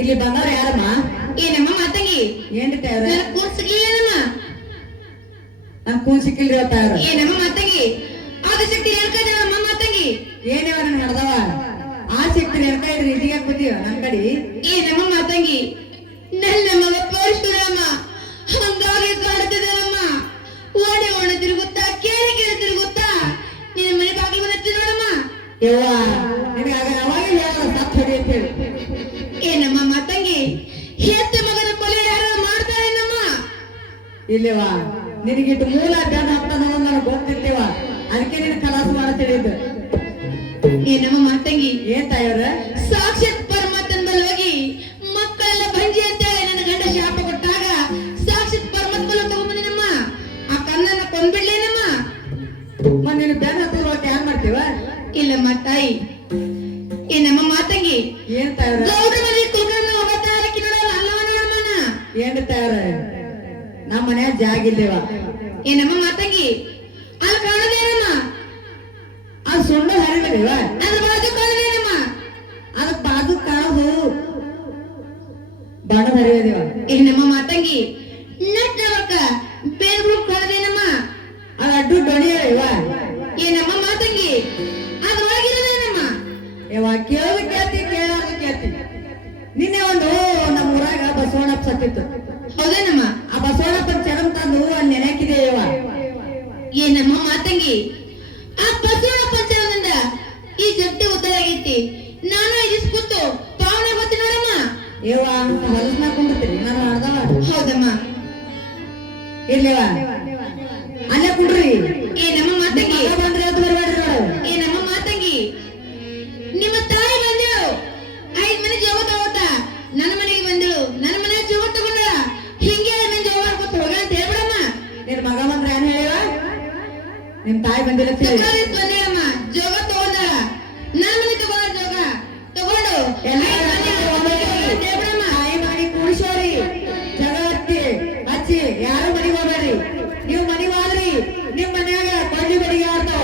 ಇಲ್ಲಿ ಬಂದವ್ರು ಯಾರಮ್ಮ? ಏನಮ್ಮ ಮಾತಂಗಿ ಏನ್ರಿ ತಾಯವ್ರ? ಕೂನ್ ಸಿಗ್ಲಿಲ್ಲಮ್ಮ. ನನ್ ಕೂನ್ ಸಿಕ್ಕಿಲ್ರಿ ತಾಯವ್ರ. ಏನಮ್ಮ ಮಾತಂಗಿ ಆದಿಶಕ್ತಿ ಹೇಳ್ಕದಮ್ಮ ಮಾತಂಗಿ. ಏನೇವ ನನ್ ನಡ್ದವ ಆ ಶಕ್ತಿ ಹೇಳ್ಕ ಇದ್ರಿ ಇದೀಗ ಕೂತೀವ ನನ್ ಕಡೆ. ಏನಮ್ಮ ಮಾತಂಗಿ ನನ್ನ ಮಗ ಪರಶುರಾಮ ಹಂಗಾಗಿ ಕಾಡ್ತಿದ್ದಾನಮ್ಮ. ಓಣೆ ಓಣೆ ತಿರುಗುತ್ತಾ ಕೇಳಿ ಕೇಳಿ ತಿರುಗುತ್ತಾ ನಿನ್ನ ಮನೆ ಬಾಗಿಲು ಬಂದೈತಿ ನೋಡಮ್ಮ. ಯವ್ವ ನಿನಗೆ ಅವಾಗ ಹೇಳ ಸತ್ ಹೊಡಿ ಅಂತ ಹೇಳಿ. ಏನಮ್ಮ ಮಾತಂಗಿ ಹೆತ್ತ ಮಗನ ಕೊಲೆ ಯಾರು ಮಾಡ್ತಾರೇನಮ್ಮ? ಇಲ್ಲವ ನಿನಗಿಟ್ಟು ಮೂಲ ಅಡ್ಡಾನ ಹಾಕ್ತಾನ ನನಗೆ ಗೊತ್ತಿರ್ತೀವ. ಅದಕ್ಕೆ ನಿನ್ ಕಲಾಸ ಮಾಡ ತಿಳಿದು. ಏನಮ್ಮ ಮಾತಂಗಿ ಏನ್ ತಾಯವ್ರ? ಸಾಕ್ಷಾತ್ ಪರಮಾತ್ಮನ ಬಳಿ ಹೋಗಿ ಮಕ್ಕಳೆಲ್ಲ ಬಂಜಿ ಅಂತೇಳಿ ನನ್ನ ಗಂಡ ಶಾಪ ಕೊಟ್ಟಾಗ ಸಾಕ್ಷಾತ್ ಪರಮಾತ್ಮನ ತಗೊಂಡ್ಬಂದಿನಮ್ಮ. ಆ ಕನ್ನನ್ನ ಕೊಂದ್ಬಿಡ್ಲೇನಮ್ಮ. ನಿನ್ನ ಬೆನ್ನ ಹತ್ತಿರ ಏನ್ ಮಾಡ್ತೀವ? ಇಲ್ಲಮ್ಮ ತಾಯಿ. ಏನಮ್ಮ ಮಾತಂಗಿ ಏನ್ ತಾಯವ್ರ? ಗೌಡ್ರ ಮನೆ ಕುಲ್ಕರ್ಣ ಹೋಗತ್ತಾರಕ್ಕೆ ನೋಡಲ್ಲ ಅಲ್ಲವ ನೋಡಮ್ಮನ. ಏನ್ ತಾಯವ್ರ? ನಮ್ಮ ಮನ್ಯಾಗ ಜಾಗ ಇಲ್ಲೇವ. ಏನಮ್ಮ ಮಾತಂಗಿ ಅಲ್ಲಿ ಕಾಣದೇನಮ್ಮ? ಅದು ಸುಳ್ಳು ಹರಿದವ. ಅದ್ರ ಬಾಜು ಕಾಣದೇನಮ್ಮ? ಅದ ಬಾಜು ಕಾಣೋದು ಬಣ್ಣದ ಹರಿಯದೇವ. ಏನಮ್ಮ ಮಾತಂಗಿ ನಟ್ಟವಕ್ಕ ಬೇರ್ಗಳು ಕಾಣದೇನಮ್ಮ? ಅದು ಅಡ್ಡು ಡೊಣಿಯವ. ಏನಮ್ಮ ಮಾತಂಗಿ ಅದ್ರೊಳಗಿರೋದೇನಮ್ಮ? ಯವ್ವ ಕೇಳೋದು ಕೇಳ್ತಿ ಕೇಳೋದು ಕೇಳ್ತಿ. ನಿನ್ನೆ ಒಂದು ನಮ್ಮ ಊರಾಗ ಬಸವಣ್ಣಪ್ಪ ಸತ್ತಿತ್ತು. ಹೌದೇನಮ್ಮ? ಆ ಬಸವಣ್ಣಪ್ಪನ ಚರಮ್ ತಂದು ಅಲ್ಲಿ ನೆನೆಕಿದೆ ಯವ್ವ. ಏನಮ್ಮ ಮಾತಂಗಿ ಆ ಬಸವಣ್ಣ ಪಂಚರದಿಂದ ಈ ಜಗತ್ತಿ ಉದ್ಧಾರ ಆಗೈತಿ. ನಾನು ಇದಿಸ್ ಕೂತು ಪಾವನೆ ಗೊತ್ತಿ ನೋಡಮ್ಮ. ಯವ್ವ ಅಂತ ಹೊಲಸ್ನ ಕುಂಡ್ರಿ ನಾನು ಮಾಡ್ದವ. ಹೌದಮ್ಮ. ಇರ್ಲಿವ ಅಲ್ಲೇ ಕುಂಡ್ರಿ. ಏನಮ್ಮ ಮಾತಂಗಿ ಬಂದ್ರಿ ಅದು ಬರ್ಬೇಡ್ರಿ ನಾವು. ಏನಮ್ಮ ಮಾತಂಗಿ ನಿಮ್ಮ ತಾಯಿ ಬಂದಳು 5 ಮನೆ ಜೋಗ ತಗೋತ ನನ್ನ ಮನೆಗೆ ಬಂದಳು. ನನ್ನ ಮನೆಗೆ ಜೋಗ ತಗೊಂಡಳ. ಹಿಂಗೆ ನನ್ನ ಜೋಗ ಮಾಡ್ಕೊತ ಹೋಗ ಅಂತ ಹೇಳ್ಬಿಡಮ್ಮ. ನಿನ್ ಮಗ ಬಂದ್ರೆ ಏನ್ ಹೇಳಿವ? ನಿಮ್ ತಾಯಿ ಬಂದಿಲ್ಲ ಬಂದೇಳಮ್ಮ ಜೋಗ ತಗೊಂಡಳ. ನನ್ನ ಮನೆ ತಗೊಂಡ ಜೋಗ ತಗೊಂಡು ಹೇಳ್ಬಿಡಮ್ಮ. ತಾಯಿ ಮಾಡಿ ಕೂಡಿಸೋರಿ ಜಗತ್ತಿ ಹಚ್ಚಿ ಯಾರು ಮನೆಗೆ ಹೋಗ್ಬೇಡ್ರಿ. ನೀವು ಮನೆಗೆ ಹೋದ್ರಿ ನಿಮ್ ಮನ್ಯಾಗ ಕೊಂಡಿ ಬಡಿಗೆ ಆಡ್ತಾವ.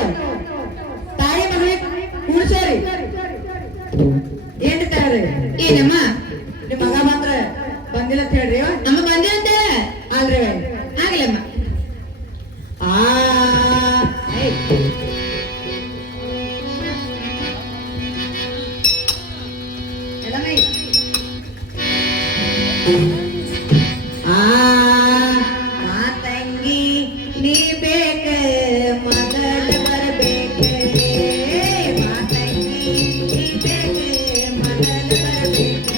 ತಾಯಿ ಮಗಳಿಗೆ ಕೂಡಿಸೋರಿ. ಏನ್ ತಾಯ್ರಿ? ಏನಮ್ಮ ನಿಮ್ ಮಗ ಬಂದ್ರೆ ಬಂದಿಲ್ಲ ಅಂತ ಹೇಳ್ರಿ. ನಮ್ಮ ಬಂದೆ ಅಂತ ಅಲ್ರಿ ಆಗ್ಲಮ್ಮ. ಮಾತಂಗಿ ನೀ ಬೇಕ ಮೊದಲ ಬರ್ಬೇಕ. ಮಾತಂಗಿ ನೀ ಬೇಕ ಮೊದಲ ಬರ್ಬೇಕ.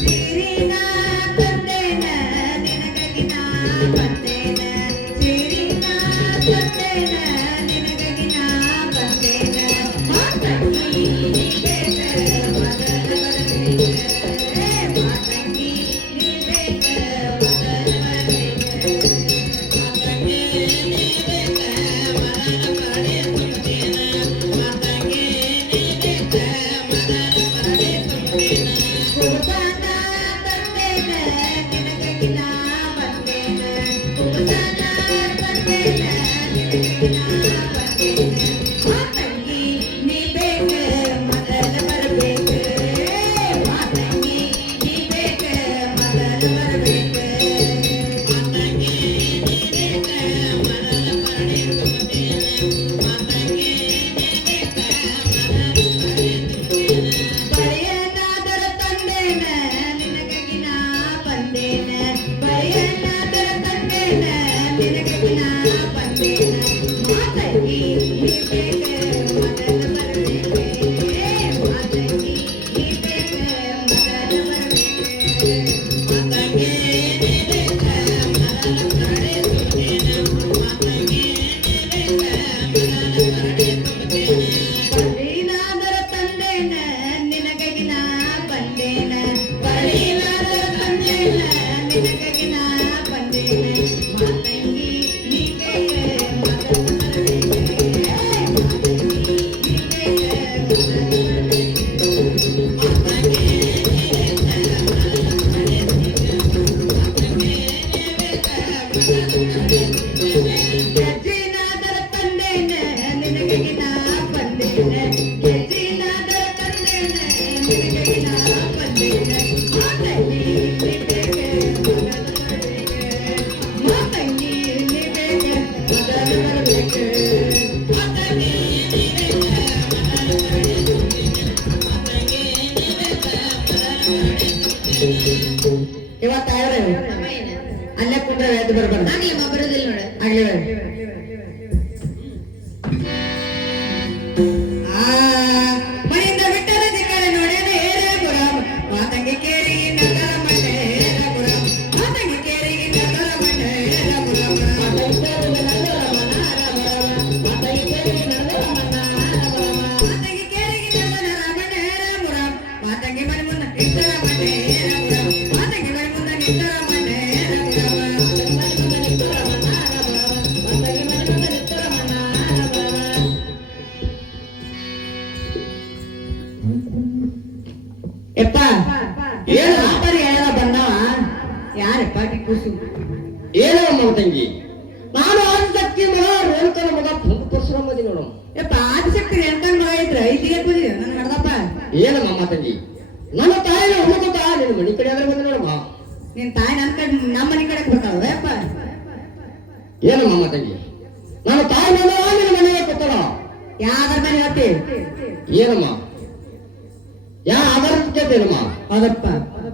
ಸಿರಿನ ತಂದೇನ ನಿನಗಾಗಿ ನಾ ಬಂದೇನ. ಸಿರಿನ ಆಗ್ಲಮ್ಮ ಬರೋದಿಲ್ಲ ನೋಡ. ಆಗ್ಲಿ ಮನೆಯಿಂದ ಬಿಟ್ಟರೆ ದಿಕ್ಕರೆ ನೋಡೇನೆ ಏರಪುರ ಮಾತಂಗಿ ಕೇರಿಗೆ ನಗರ ಮಂಡೆ ಏರಪುರ ಮಾತಂಗಿ ಕೇರಿಗೆ ನಗರ ಮಂಡೆ ಏರಪುರ ಮಾತಂಗಿ ಕೇರಿಗೆ ನಗರ ಮಂಡೆ ಏರಪುರ ಮಾತಂಗಿ ಮನೆ ಮುಂದೆ ನಿಂತರ ಮಂಡೆ ಏರಪುರ ಮಾತಂಗಿ ಮನೆ ಮುಂದೆ ನಿಂತರ ಮಂಡೆ ಏರಪುರ ಎಪ್ಪ ಏನು ಮಾತಾಡಿ ಹೇಳ ಬಂದವ ಯಾರಪ್ಪ ಟಿಪ್ಪುಸು ಏನೋ ತಂಗಿ ನಾನು ಆದಿಶಕ್ತಿ ಮಗ ರೇಣುಕನ ಮಗ ಪರಶುರಾಮದಿ ನೋಡು. ಯಪ್ಪ ಆದಿಶಕ್ತಿ ರೇಣುಕನ ಮಗ ಇದ್ರ ಇಲ್ಲಿ ಕೂದಿದೆ ನನ್ ನಡ್ದಪ್ಪ. ಏನಮ್ಮ ತಂಗಿ ನನ್ನ ತಾಯಿನ ಹುಡುಕುತ್ತ ನಿನ್ನ ಮನೆ ಕಡೆ ಆದ್ರೆ ಬಂದು ನೋಡಮ್ಮ. ನಿನ್ ತಾಯಿ ನನ್ ಕಡೆ ನಮ್ಮ ಮನೆ ಕಡೆ ಬರ್ತಾವ ಯಪ್ಪ. ಏನಮ್ಮ ತಂಗಿ ನನ್ನ ತಾಯಿ ಬಂದ ನಿನ್ನ ಮನೆಗೆ ಕೊತ್ತಾಳ. ಯಾವ್ದ್ರ ಮನೆ ಹೇಳ್ತಿ ಏನಮ್ಮ ಯಾ ಆಧಾರ ಕೇಳ್ತೇನಮ್ಮ? ಹೌದಪ್ಪ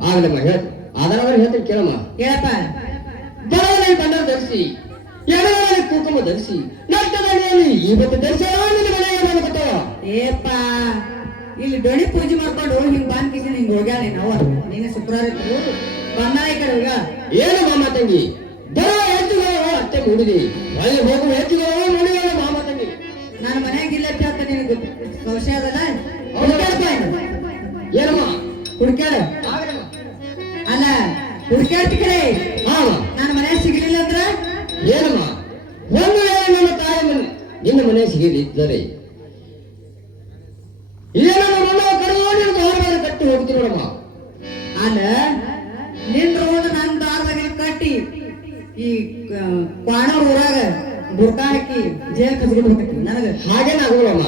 ಆಗ್ಲಮ್ಮ ಹೇಳ ಆಧಾರ ಹೇಳ್ತೀನಿ ಕೇಳಮ್ಮ. ಹೇಳಪ್ಪ. ಬಡವರಲ್ಲಿ ಬಂಡ ಧರಿಸಿ ಎಡವರಲ್ಲಿ ಕುಂಕುಮ ಧರಿಸಿ ನಟ್ಟದಲ್ಲಿ ಇವತ್ತು ಧರಿಸಿ ನಿನ್ನ ಮನೆಗೆ ಬಂದು ಕೊತ್ತಾಳ. ಏಪ್ಪ ಇಲ್ಲಿ ಡೊಣಿ ಪೂಜೆ ಮಾಡ್ಕೊಂಡು ಹಿಂಗ್ ಬಂದ್ ಕಿಸಿ ಹಿಂಗ್ ಹೋಗ್ಯಾಳ ನೀನವ ನೀನು ಶುಕ್ರವಾರ ಬಂದಾಳ ಈ ಕಡೆ ಹೋಗ. ಏನಮ್ಮ ತಂಗಿ ಬರೋ ಹೆಚ್ಚುಗಳು ಅತ್ತೆ ಮೂಡಿದಿ ಒಳ್ಳೆ ಹೋಗುವ ಹೆಚ್ಚುಗಳು ಮೂಡಿಗಳ ಮಾಮ ತಂಗಿ. ನಾನು ಮನ್ಯಾಗ ಇಲ್ಲ ಅಂತ ನಿನಗೆ ಸಂಶಯ ಅದಲ್ಲ. ಏನಮ್ಮ ಹುಡ್ಕ್ಯಾಡ ಆಗಲಮ್ಮ ಅಲ್ಲ ಹುಡ್ಕ್ಯಾಡ್ತಿ ಕಡೆ ಹಾ ನಾನು ಮನ್ಯಾಗ ಸಿಗ್ಲಿಲ್ಲ ಅಂದ್ರ ಏನಮ್ಮ ಒಂದು ವೇಳೆ ನನ್ನ ತಾಯಿ ನಿನ್ನ ಮನೆ ಸಿಗಲಿದ್ದರೆ ಏನಮ್ಮ ನನ್ನ ಕರೆದು ನಿನ್ನ ದಾರವಾಗಿ ಕಟ್ಟಿ ಹೋಗ್ತೀನಿ ನೋಡಮ್ಮ. ಅಲ್ಲ ನಿನ್ ರೋಡ್ ನನ್ ದಾರದಾಗ ಕಟ್ಟಿ ಈ ಕ್ವಾಣವ್ರ ಊರಾಗ ಬುರ್ಕ ಹಾಕಿ ಜೇಲ್ ಕಸ್ಕೊಂಡು ಹೋಗ್ತಿ ನನಗ ಹಾಗೇನಾಗಲ್ಲಮ್ಮ.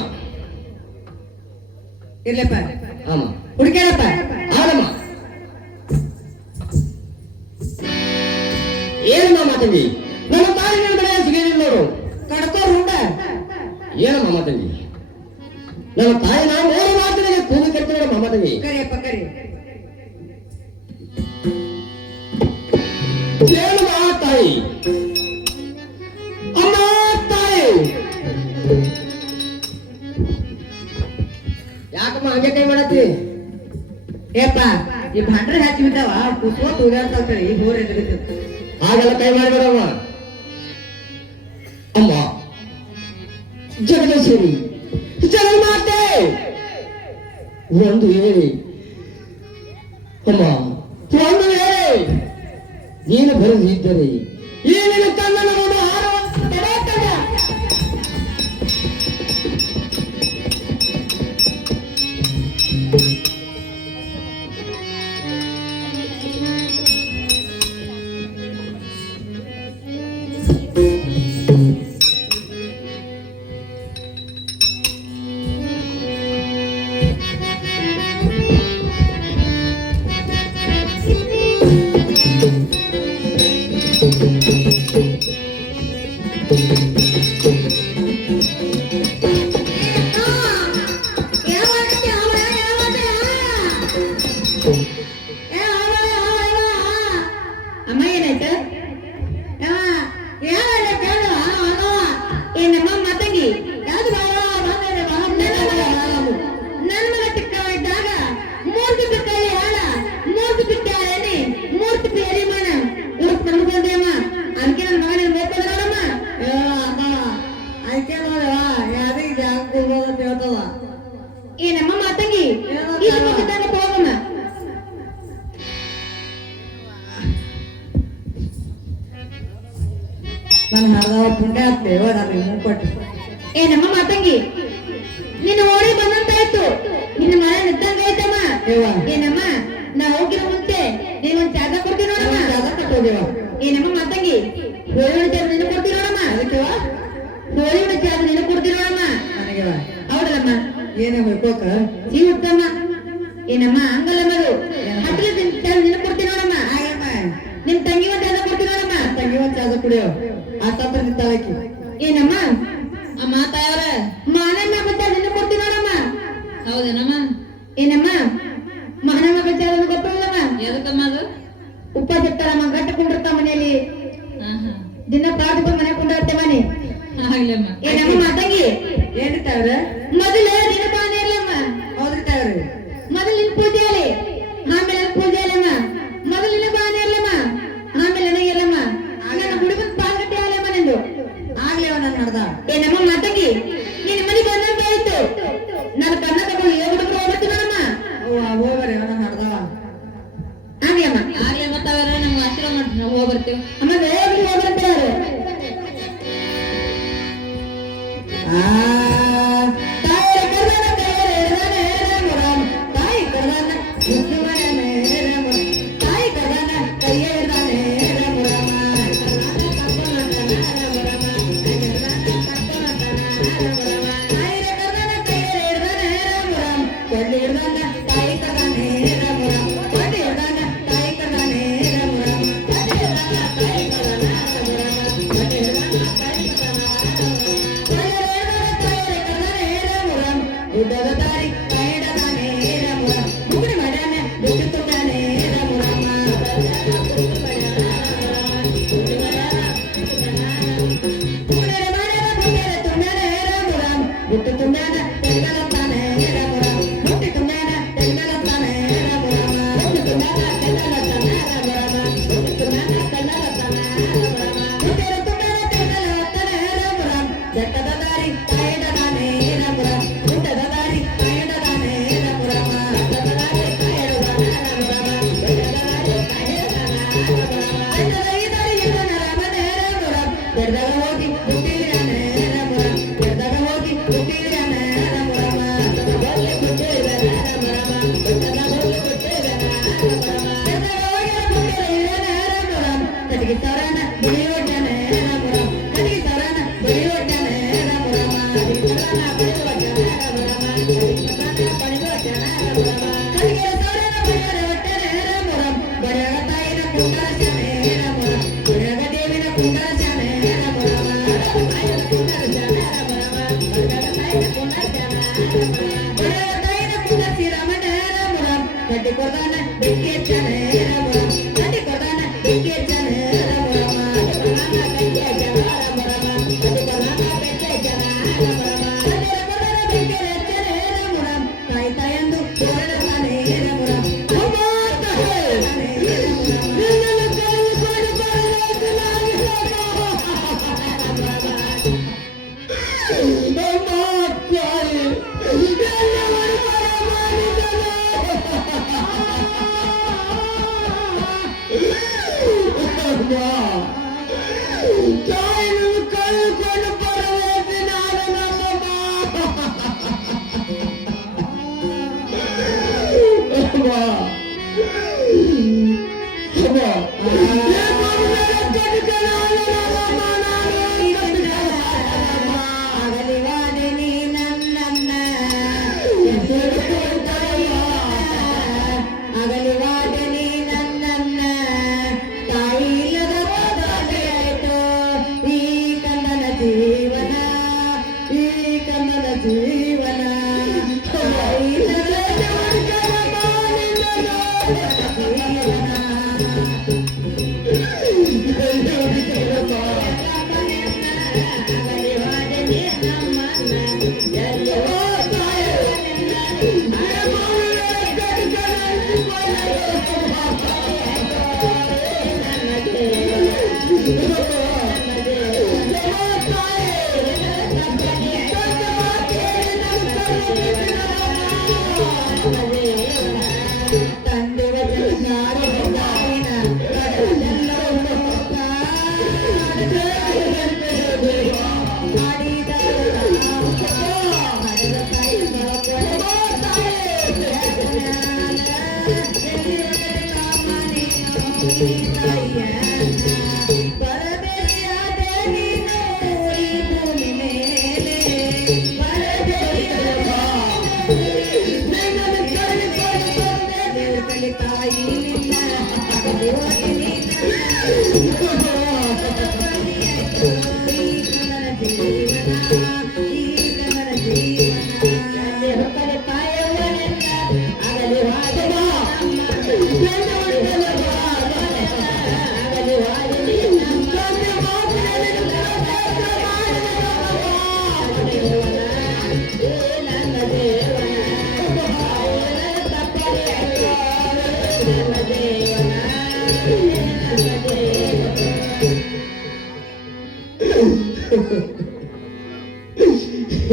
ಇರ್ಲಪ್ಪ ಆಮ ಹುಡ್ಕ್ಯಾಡಪ್ಪ. ಆಗಮ್ಮ ಏನಮ್ಮ ತಂಗಿ ನನ್ನ ತಾಯಿ ನಿನ್ನ ಮನೆ ಸಿಗಲಿಲ್ಲ ನೋಡು. ಕಡ್ಕೋ ರೂಢ ಏನಮ್ಮ ತಂಗಿ ನನ್ನ ತಾಯಿ ನಾವು ಓಡಿ ಮಾತಿನ ಕೂಗಿ ಕಟ್ಟಿ ಮಾಮ ತಂಗಿ. ಕರಿಯಪ್ಪ ಕರಿ. ಏನಮ್ಮ ತಾಯಿ ಅಮ್ಮ ತಾಯಿ ಯಾಕಮ್ಮ ಹಂಗೆ ಕೈ ಮಾಡತ್ತಿ? ಏಪ್ಪ ಈ ಭಾಂಡ್ರೆ ಹಾಕಿ ಬಿದ್ದಾವ ಕುಸ್ಕೋ ತೂಗಾಡ್ತಾವ ಕರಿ ಬೋರ್ ಎದುರಿದ್ದು ಹಾಗೆಲ್ಲ ಕೈ ಮಾಡಬೇಡಮ್ಮ. ಅಮ್ಮ ಜಗದೀಶ್ವರಿ ಜಗನ್ಮಾತೆ ಒಂದು ಹೇಳಿ ಅಮ್ಮ ಒಂದು ಹೇಳಿ ನೀನು ಬರೆದಿದ್ದರೆ ಈ ನಿನ್ನ ಕಣ್ಣನ್ನು ನೋಡು ಹಾರುವಂತ ತಡಾತಡ. ಅಮ್ಮ ಏನಾಯ್ತು? ಏನಮ್ಮ ಮಾತಂಗಿ ಯಾವ್ದು ನನ್ನ ಮಗ ಚಿಕ್ಕ ಇದ್ದಾಗ ಮೂರ್ತಿ ಬಿಟ್ಟಲ್ಲಿ ಹಾಳ ಮೂರ್ತಿ ಬಿಟ್ಟಾಳೆ ಮೂರ್ತಿ ಬೇರಿಮಾನ ಉಡುಪ್ ಕಂಡುಕೊಂಡೆ ಅಮ್ಮ. ಅದಕ್ಕೆ ನನ್ನ ಮಗ ನೀನು ನೋಡ್ಕೊಂಡ್ರಮ್ಮ ಅಮ್ಮ ಅದಕ್ಕೆ ನೋಡವ ಯಾವ್ದು ಇದು ಯಾಕೆ ಹೇಳ್ತವ. ಏನಮ್ಮ ಮಾತಂಗಿ ಹೋಗಮ್ಮ. ನನ್ನ ಹರಿದವ ಪುಣ್ಯ ಆಗ್ತೇವ ನಾನು ಮೂಕೊಟ್ಟು. ಏನಮ್ಮ ಮಾತಂಗಿ ನಿನ್ನ ಓಡಿ ಬಂದಂತಾಯ್ತು, ನಿನ್ನ ಮನೆ ನಿದ್ದಂಗ ಆಯ್ತಮ್ಮ. ಏನಮ್ಮ ನಾ ಹೋಗಿರೋ ಮುಂಚೆ ನೀನೊಂದ್ ಜಾಗ ಕೊಡ್ತೀನಿ ನೋಡಮ್ಮ. ಜಾಗ ಕೊಟ್ಟೋಗಿವ. ಏನಮ್ಮ ಮಾತಂಗಿ ಹೋಳಿ ಜಾಗ ನಿನ್ನ ಕೊಡ್ತೀನಿ ನೋಡಮ್ಮ. ಅದಕ್ಕೆ ಹೋಳಿ ಜಾಗ ನಿನ್ನ ಕೊಡ್ತೀನಿ ನೋಡಮ್ಮ. ನನಗೆ ಹೌದಲ್ಲಮ್ಮ. ಏನ ಬೇಕೋಕ ಜೀವತ್ತಮ್ಮ. ಏನಮ್ಮ ಹಂಗಲ್ಲ ಮಗಳು ಹತ್ತಿರ ನಿನ್ನ ಕೊಡ್ತೀನಿ ನೋಡಮ್ಮ. ಹಾಗಮ್ಮ ನಿಮ್ ತಂಗಿ ಒಂದ್ ಜಾಗ ಕೊಡ್ತೀನಿ ನೋಡಮ್ಮ. ತಂಗಿ ಒಂದ್ ಜಾಗ ಕುಡಿಯೋ ಆತಂತ್ರ ನಿಂತಾಳಕಿ. ಏನಮ್ಮ ಅಮ್ಮ ತಾಯವ್ರ ಮಾನಮ್ಮ ಬಚ್ಚ ನಿನ್ನ ಕೊಡ್ತೀನಿ ನೋಡಮ್ಮ. ಹೌದೇನಮ್ಮ. ಏನಮ್ಮ ಮಾನಮ್ಮ ಬಚ್ಚ ಗೊತ್ತಲ್ಲಮ್ಮ. ಎದಕ್ಕಮ್ಮ ಅದು ಉಪ್ಪ ಬಿಟ್ಟಾರಮ್ಮ ಗಟ್ಟ ಕುಂಡಿರ್ತಾವ ಮನೆಯಲ್ಲಿ. ದಿನ ಪಾಠ ಬಂದ್ ಮನೆ ಕೊಂಡಾಡ್ತೆ ಮನೆ ಆಗ್ಲಮ್ಮ ಏ ನಮ್ಮ ಮಾತಂಗಿ ಏನಿರ್ತಾವ್ರ ಮೊದಲು ನಿನ್ನ ಬಾನೆ ಇಲ್ಲಮ್ಮ ಹೋದ್ರಿತಾವ್ರಿ ಮೊದಲು ನಿನ್ ಪೂಜೆ ಅಲ್ಲಿ ಆಮೇಲೆ ನನ್ನ ಪೂಜೆ ಅಲ್ಲಮ್ಮ ಮೊದಲು ನಿನ್ನ ಬಾನೆ ಅಲ್ಲಮ್ಮ ಆಮೇಲೆ ನನಗೆಲ್ಲಮ್ಮ ನನ್ನ ಹುಡುಗನ ಪಾಲ್ಗಟ್ಟೆ ಅಲ್ಲಮ್ಮ ನಿಂದು ಆಗ್ಲೇವ ನನ್ ನಡ್ದ ಏ ನಮ್ಮ ಮಾತಂಗಿ ನಿನ್ನ ಮನೆ ಬಂದಂತ ಆಯ್ತು ನನ್ನ ಕಣ್ಣ ತಗೊಂಡು ಏ ಹುಡುಗರು ಹೋಗ್ಬಿಡ್ತು ನೋಡಮ್ಮ ಹೋಗ್ಬರಿ ನನ್ ನಡ್ದವ ಆಗ್ಲಿ ಅಮ್ಮ ಆಗ್ಲೇ ಮತ್ತವರ ನಮ್ಗೆ ಆಶೀರ್ವಾದ ಮಾಡ್ತೀವಿ ನಾವು ಹೋಗಿ ಬರ್ತೇವೆ ಆಮೇಲೆ ಹೋಗ್ಬರ್ತಾರೆ ತಾಯಿ ಕರ್ನಾನ ಕೈಯರೇನೆ ರಾಮ ತಾಯಿ ಕರ್ನಾನ ಮುದ್ದುಮನೆ ರಾಮ ತಾಯಿ ಕರ್ನಾನ ಕೈಯರೇನೆ ರಾಮ ತಾಯಿ ಕರ್ನಾನ ಕೈಯರೇನೆ ರಾಮ ಕೊಂಡಿ ಹಿಡ್ದಾನ ತಾಯಿ ಕರ್ನಾನೆ ರಾಮ ಕೊಂಡಿ ಹಿಡ್ದಾನ ತಾಯಿ ಕರ್ನಾನೆ ರಾಮ ತಾಯಿ ಕರ್ನಾನ ಕೊಂಡಿ ಹಿಡ್ದಾನ ತಾಯಿ ಉದ್ದದ ದಾರಿ ಕಾಯಡದಾನೆ ರಾಮ ಮುಗುಡಿ ಮಾಡ್ಯಾನೆ ದುಡ್ಡು ತುಂಡಾನೆ ರಾಮ ಮುಗುಡಿ ಮಾಡ್ಯಾನ ಮುಗುಡಿ ತುಂಡಾನೆ ರಾಮ ಬುಟ್ಟು ತುಂಡಾನ ತೆಂಗಲತ್ತಾನೆ ರಾಮ ಬುಟ್ಟಿ ತುಂಡಾನ ತೆಂಗಲತ್ತಾನೆ ರಾಮ ಬುಟ್ಟು ತುಂಡಾನ ತೆಂಗಲತ್ತಾನೆ ರಾಮ ಬುಟ್ಟು ತುಂಡಾನ ತೆಂಗಲತ್ತಾನೆ ಬುಟ್ಟಿ ತುಂಡಾನ ತೆಂಗಲತ್ತಾನೆ ರಾಮ ಬೆಟ್ಟದ ದಾರಿ ಕಾಯಡದಾನೆ ರಾಮ ಬೆಟ್ಟದ ದಾರಿ ಕಾಯಡದಾನೆ ರಾಮ ಬೆಟ್ಟದ ದಾರಿ ಕಾಯಡದಾನೆ ರಾಮ ಬೆಟ್ಟದ ದಾರಿ ಕಾಯಡದಾನೆ ಬೆಟ್ಟದ ಈ ದಾರಿ ಇದ್ದಾನೆ ರಾಮನೇ ರಾಮ ಬೆಟ್ಟದಾಗ ಹೋಗಿ ಹುಟ್ಟಿದಾನೆ ರಾಮ ಬೆಟ್ಟದಾಗ ಹೋಗಿ ಹುಟ್ಟಿದಾನೆ ರಾಮ ಬೆಟ್ಟದಲ್ಲಿ ಹುಟ್ಟಿದಾನೆ ರಾಮ ಬೆಟ್ಟದಾಗ ಹೋಗಿ ಹುಟ್ಟಿದಾನೆ ಬೆಟ್ಟದಾಗ ಹೋಗಿ ಹುಟ್ಟಿದಾನೆ ರಾಮ ಕಟ್ಟಿಗೆ ಸರನ ಬಿಳಿ ಒಡ್ಡಾನೆ ರಾಮ ಕಟ್ಟಿಗೆ ಸರನ ಬಿಳಿ ಒಡ್ಡಾನೆ ರಾಮ ಕಟ್ಟಿಗೆ ಸರನ ಬಿಳಿ ಒಡ್ಡಾನೆ ರಾಮ ಕಟ್ಟಿಗೆ ಸರನ ಬಿಳಿ ಒಡ್ಡಾನೆ ರಾಮ ಬಡಗ ತಾಯಿನ ಕುಂಡಾಸನೆ ರಾಮ ಬಡಗ ದೇವಿನ ಕುಂಡಾಸನೆ ರಾಮ ತಾಯಿನ ಕುಂಡಾಸನೆ ರಾಮ ಬಡಗ ತಾಯಿನ ಕುಂಡಾಸನೆ ಬಡಗ ತಾಯಿನ ಕುಂಡಾಸಿ ರಾಮನ ರಾಮ ಕಟ್ಟಿ ಕೊಡದಾನ ಬೆಂಕಿ ಹಚ್ಚನೆ ರಾಮ ಕಟ್ಟಿ ಕೊಡದಾನ ಬೆಂಕಿ ಹಚ್ಚನೆ ರಾಮ ಬೆಂಕಿ ಹಚ್ಚನ ರಾಮ ಕಟ್ಟಿ ಕೊಡದಾನ ಬೆಂಕಿ ಹಚ್ಚನ ರಾಮ ಕಟ್ಟಿ ಕೊಡದಾನ ಬೆಂಕಿ ಹಚ್ಚನೆ ರಾಮ ತಾಯಿ ತಾಯಂದು ಹೊರಡತಾನೆ ರಾಮ ಅಗಲಿವಾದಿನಿ ನನ್ನನ್ನ ಅಗಲಿವಾದಿನಿ ನನ್ನನ್ನ ತಾಯಿ ಇಲ್ಲದ ಆಯ್ತು ಈ ಕಂದನ ಜೀವನ ಈ ಕಂದನ ಜೀವನ ತಾಯಿ ಇಲ್ಲದ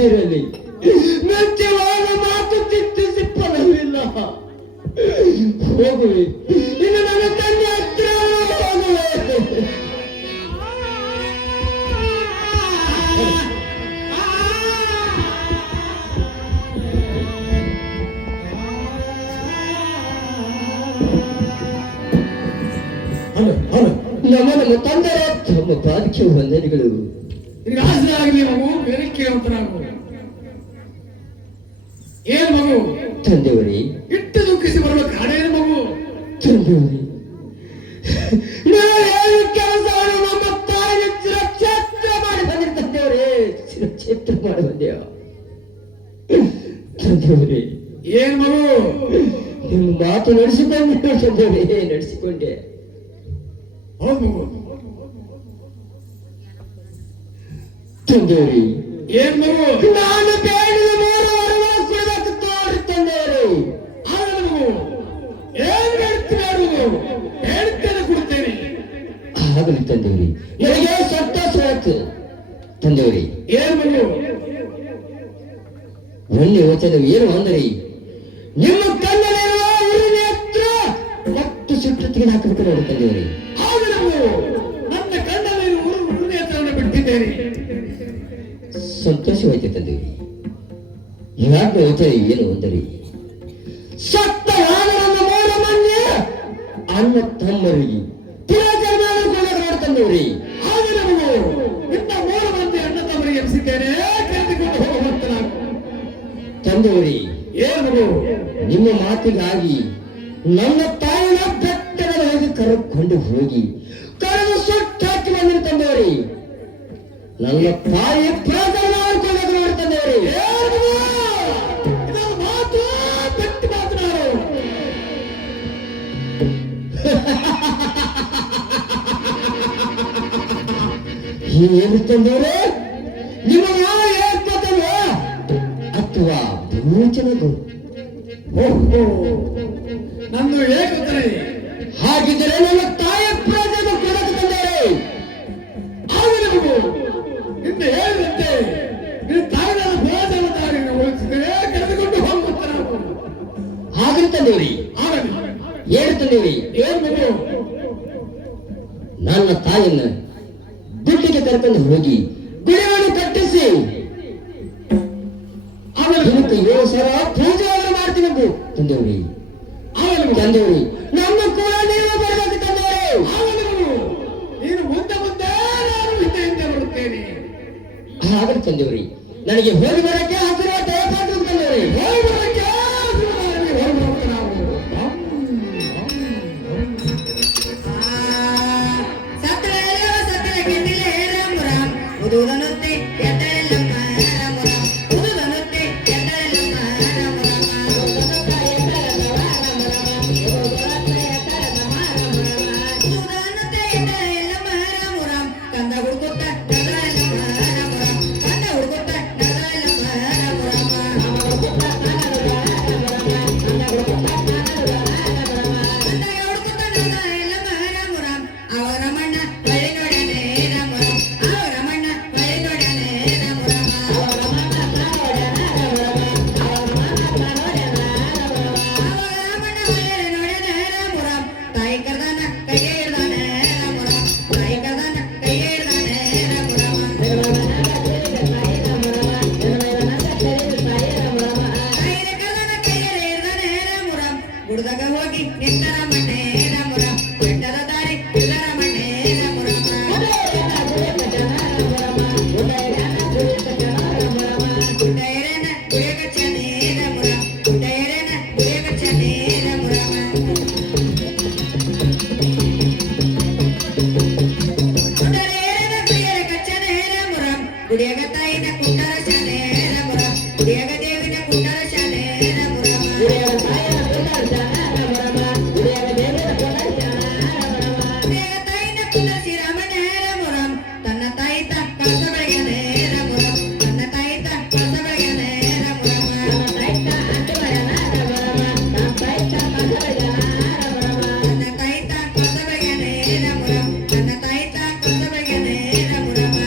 ಇರಲಿ, ನೃತ್ಯವಾದ ಮಾತು ಚಿತ್ತಿಸಿ ಫಲವಿಲ್ಲ. ಹೋಗುವೆ, ಇನ್ನು ನನ್ನ ತಂದೆ ಹತ್ರ ಹೋಗುವೆ. ನಮ್ಮ ತಂದೆಯ ತಮ್ಮ ಪಾದಕ್ಕೆ ವಂದನೆಗಳು. ರಾಜನಾಗಲಿ ಮಗು, ಬೇರೆಂತರಾಗು. ಏನ್ ಮಗು ತಂದೆಯವರೇ, ಇಟ್ಟು ದುಃಖಿಸಿ ಬರುವ ಕಾಡೇನು ಮಗು? ತಂದೆಯವರೇ, ನಾನು ಕೆಲಸವನ್ನು ನಮ್ಮ ತಾಯಿನ ಚಿರಕ್ಷೇತ್ರ ಮಾಡಿ ಬಂದಿರ ತಂದೆಯವರೇ, ಚಿರಕ್ಷೇತ್ರ ಮಾಡಿ ಬಂದೆಯ ತಂದೆಯವರೇ. ಏನ್ ಮಗು? ನಿಮ್ಮ ಮಾತು ನಡೆಸಿಕೊಂಡೆ ತಂದೆಯವರೇ, ನಡೆಸಿಕೊಂಡೆ. ಹೌದು ಮಗು. ತಂದೆಯವರೇ, ಏನ್ ಮಗು? ನಾನು ಬೇಡಿದ 3 ವರಗಳು ಕೊಡಬೇಕು ತೋರಿ ತಂದೆಯವರೇ. ಆಗಲ್ಲ ಮಗು, ಏನ್ ಬೇಡ್ತೀನಿ ಹೇಳ್ತೇನೆ, ಕೊಡ್ತೇನೆ. ಆಗಲಿ ತಂದೆಯವರೇ, ನನಗೆ ಸಂತೋಷವಾಯ್ತು ತಂದೆಯವರೇ. ಏನ್ ಮಗು? ಒಳ್ಳೆ ವಚನ ಏನು ಅಂದರೆ, ನಿಮ್ಮ ಕಣ್ಣಲ್ಲಿರುವ ಊರಿನ ಹತ್ರ ಮತ್ತು ಸುಟ್ಟು ತೆಗೆದು ಹಾಕಬೇಕು ನೋಡಿ ತಂದೆಯವರೇ. ಆಗಲ್ಲ ಮಗು, ನನ್ನ ಕಣ್ಣಲ್ಲಿ ಉರುಣೆ ಹತ್ರವನ್ನು ಬಿಟ್ಟಿದ್ದೇನೆ. ಸಂತೋಷವಾಯ್ತು ತಂದೆಯವರೇ. ಯಾಕೆ ವಚನ ಏನು ಅಂದರೆ, ಸತ್ತ ವಾನರನ್ನು 3 ಮಂದಿ ಅಣ್ಣ ತಮ್ಮರಿಗೆ ಪುನರ್ಜನ್ಮ ತಂದೆಯವರೇ. ಆಗಲ್ಲ ಮಗು, ಇಂಥ 3 ಮಂದಿ ಅಣ್ಣ ತಮ್ಮರಿಗೆ ಎನಿಸಿದ್ದೇನೆ, ಕರೆದುಕೊಂಡು ಹೋಗುವಂತ ನಾನು. ತಂದೆಯವರೇ, ಏನ್ ಮಗು? ನಿಮ್ಮ ಮಾತಿಗಾಗಿ ನನ್ನ ತಾಯಿನ ಬೆಟ್ಟದ ಹೋಗಿ ಕರೆದುಕೊಂಡು ಹೋಗಿ ಕರೆದು ಸುಟ್ಟಾಕಿ ಬಂದಿರು ತಂದೆಯವರೇ. ನನ್ನ ತಾಯಿ ಪ್ರಾರ್ಥನೆ ಮಾಡಿಕೊಳ್ಳೋದು ನೋಡಿ ತಂದೆಯವರೇ. ಇದೊಂದು ಮಾತು ಬಿಟ್ಟು ಮಾತನಾಡು. ಏನು ತಂದೆಯವರೇ, ನಿಮ್ಮ ಯಾವ ಏಕಮತವೋ ಅಥವಾ ಭೂಚನದು? ಓಹೋ, ನಂದು ಏಕತನೆ. ಹಾಗಿದ್ದರೆ ನನ್ನ ತಾಯಿಯ ಪ್ರಾರ್ಥನೆ ಕೊಡೋದು ತಂದೆಯವರೇ. ಆಗಲಿ ಮಗು, ನಿನ್ನೆ ಹೇಳಿದಂತೆ ನಿನ್ನ ತಾಯಿನ ಭೋಜನ ದಾರಿಯನ್ನು ಹೋಲಿಸಿದರೆ ಕರೆದುಕೊಂಡು ಹೋಗುವಂತ ನಾವು. ಹಾಗಲಿ ತಂದೆಯವರೇ. ಆಗಲಿ. ಏನು ತಂದೆಯವರೇ, ಏನ್ ಮಗು? ನನ್ನ ತಾಯಿಯನ್ನ ಗುಡ್ಡಿಗೆ ಕರ್ಕೊಂಡು ಹೋಗಿ ಗುಡಿಯನ್ನು ಕಟ್ಟಿಸಿ ಆಗಲಿ. ದಿನಕ್ಕೆ 7 ಸಾವಿರ ಪೂಜೆಯನ್ನು ಮಾಡ್ತೀನಿ ತಂದೆಯವರೇ. ಆಗಲಿ ಮಗು. ತಂದೆಯವರೇ, ನಮ್ಮ ಕೂಡ ನೀವು ಬರಬೇಕು ತಂದೆಯವರೇ. ಆಗಲಿ ಮಗು, ನೀನು ಮುಂದೆ ಮುಂದೆ, ನಾನು ಹಿಂದೆ ಹಿಂದೆ ಬರುತ್ತೇನೆ. ಹಾಗಲಿ ತಂದೆಯವರೇ, ನನಗೆ ಹೋಗಿ ಬರಕ್ಕೆ ಆಶೀರ್ವಾದ ದಯಪಾಲಿಸು ತಂದೆಯವರೇ. ಹೋಗಿ ಬರಕ್ಕೆ ಆಶೀರ್ವಾದವಾಗಿ ಹೋಗಿ ಬರುತ್ತ ನಾವು. ಸತ್ತರೆ ಕೆಟ್ಟಿಲೆ ರಾಮ ರಾಮ ಉದುದನುತ್ತೆ ಎದ್ದೆಲ್ಲಮ್ಮ ರಾಮ ರಾಮ ಉದುದನುತ್ತೆ ಎದ್ದೆಲ್ಲಮ್ಮ ರಾಮ ರಾಮ ಉದುದನುತ್ತೆ ಎದ್ದೆಲ್ಲಮ್ಮ ರಾಮ ರಾಮ ಕಂದ ಹುಡುಕುತ್ತ ನಗರಲ್ಲಮ್ಮ ರಾಮ ರಾಮ ಕಂದ ಹುಡುಕುತ್ತ ನಗರಲ್ಲಮ್ಮ ರಾಮ ಅವರಮಣ್ಣ ಬಳಿ ನೋಡನೆ ರಾಮ ರಾಮ ಅವರಮಣ್ಣ ಬಳಿ ನೋಡನೆ ರಾಮ ರಾಮ ಅವರಮಣ್ಣ ಬಳಿ ನೋಡನೆ ರಾಮ ರಾಮ ತಾಯಿ ಕರ್ದಾನ ಕೈಗೆ ಹಿಡ್ದಾನೆ ರಾಮ ರಾಮ ತಾಯಿ ಕರ್ದಾನ ಕೈಗೆ ಹಿಡ್ದಾನೆ ರಾಮ ರಾಮ ತಾಯಿನ ಕರ್ದಾನ ಕೈಗೆ ಹಿಡ್ದಾನೆ ರಾಮ ರಾಮ ಗುಡ್ದಾಗ ಹೋಗಿ ನಿಂತರ ಮಣ್ಣೆ ರಾಮ ರಾಮ ಬೆಟ್ಟದ ದಾರಿ ಎಲ್ಲರ ಮಣ್ಣೆ ರಾಮ ರಾಮ ಗುಡ್ಡೈರನ ಗುಡಿಯಗಚ್ಚನೆ ರಾಮ ರಾಮ ಗುಡ್ಡೈರನ ಗುಡಿಯಗಚ್ಚನೆ ರಾಮ ರಾಮ ಗುಡ್ಡೈರನ ಗುಡಿಯರ ಕಚ್ಚನೆ ರಾಮ ರಾಮ ಗುಡಿಯಗ ತಾಯಿನ ಕುಂಡರ ಶಾನೆ ರಾಮ ರಾಮ ಗುಡಿಯಗ ದೇವಿನ ಕುಂಡರ ಶಾನೆ ರಾಮ ರಾಮ ಗುಡಿಯಗ ತಾಯಿನ ಕುಂಡರಿಸಿ ರಾಮಣ್ಣ ರಾಮ ರಾಮ ತನ್ನ ತಾಯಿ ತ ಕಳಸ ಬೆಳಗ್ಯಾನೆ ರಾಮ ರಾಮ ತನ್ನ ತಾಯಿ ತ ಕಳಸ ಬೆಳಗ್ಯಾನೆ ರಾಮ ರಾಮ ತನ್ನ ತಾಯಿ ತ ಕಳಸ ಬೆಳಗ್ಯಾನೆ ರಾಮ ರಾಮ ತನ್ನ ತಾಯಿ ತ ಕಳಸ ಬೆಳಗ್ಯಾನೆ ರಾಮ ರಾಮ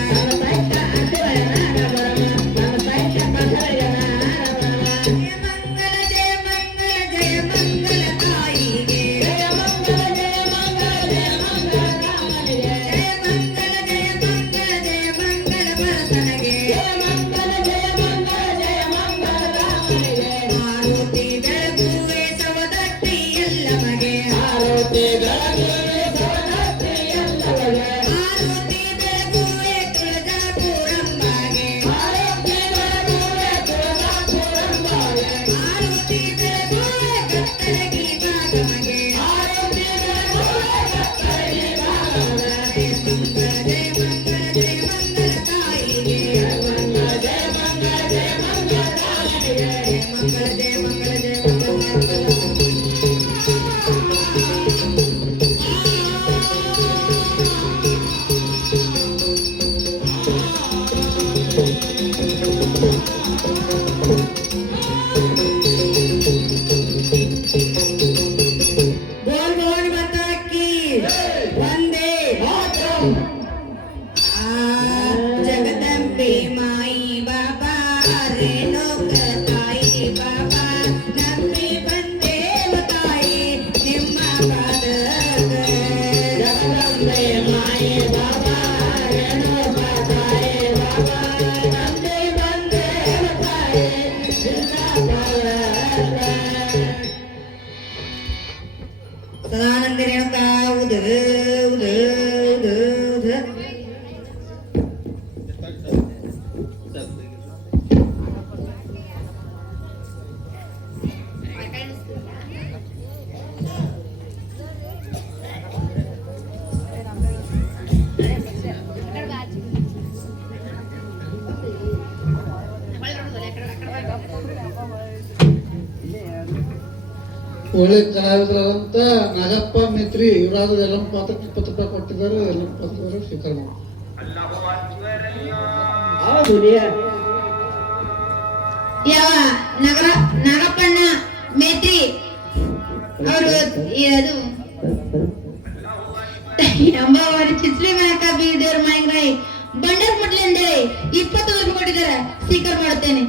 ಜಗದಂಬೆ ಮಾಯಿ ಬಾಬಾ ರೇಣುಕ ತಾಯಿ ಬಾಬಾ ನಂಬಿ ಬಂದೇವ ತಾಯಿ ನಿಮ್ಮ ಪಾದಕ ಜಗದಂಬೆ ಮಾಯೆ ಬಾಬಾ ರೇಣುಕ ತಾಯಿ ಬಾಬಾ ನಂಬಿ ಬಂದೇವ ತಾಯಿ ನಿನ್ನ ಪಾದಕ. ಸದಾನಂದ ರೇಣುಕಾ ಉದ ಉದ ಉದ ಉದ. ಒಳ್ಳೆ ಕಲಾವಿದರಂತ ನಾಗಪ್ಪ ಮಿತ್ರಿ ಇವರಾದ್ರು ಎಲ್ಲ ಪಾತ್ರ 20 ರೂಪಾಯಿ ಕೊಟ್ಟಿದ್ದಾರೆ. ಎಲ್ಲ ಪಾತ್ರ ಸ್ವೀಕಾರ ಮಾಡಿ. ಯಾವ ನಾಗಪ್ಪಣ್ಣ ಮೇತ್ರಿ ಅವರು ಅದು ಎಂಬಾವಾರಿ ಚಿತ್ರಿ ಮನಕ ಬೀದೇವ್ರ ಮಾಯಂಗ್ರಾಯಿ ಬಂಡರ್ ಮುಟ್ಲಿಂದ 20 ರೂಪಾಯಿ ಕೊಟ್ಟಿದ್ದಾರೆ. ಸ್ವೀಕಾರ ಮಾಡುತ್ತೇನೆ.